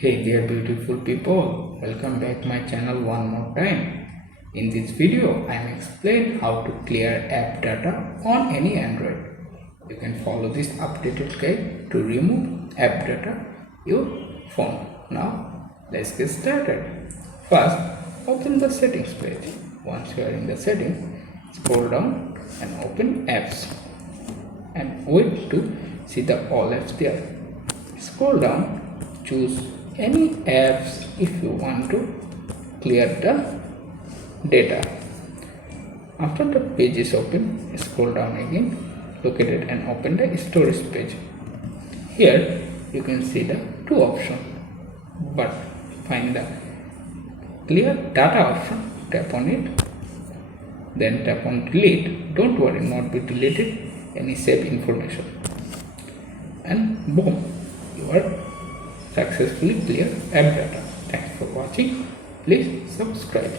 Hey there beautiful people, welcome back my channel one more time. In this video I am explain how to clear app data on any Android. You can follow this updated guide to remove app data your phone. Now let's get started. First open the settings page. Once you are in the settings, scroll down and open apps and wait to see the all apps there. Scroll down, choose any apps if you want to clear the data. After the page is open, scroll down again, look at it and open the storage page. Here you can see the two options, but find the clear data option, tap on it, then tap on delete. Don't worry, not be deleted any saved information, and boom, you are successfully clear app data. Thanks for watching. Please subscribe.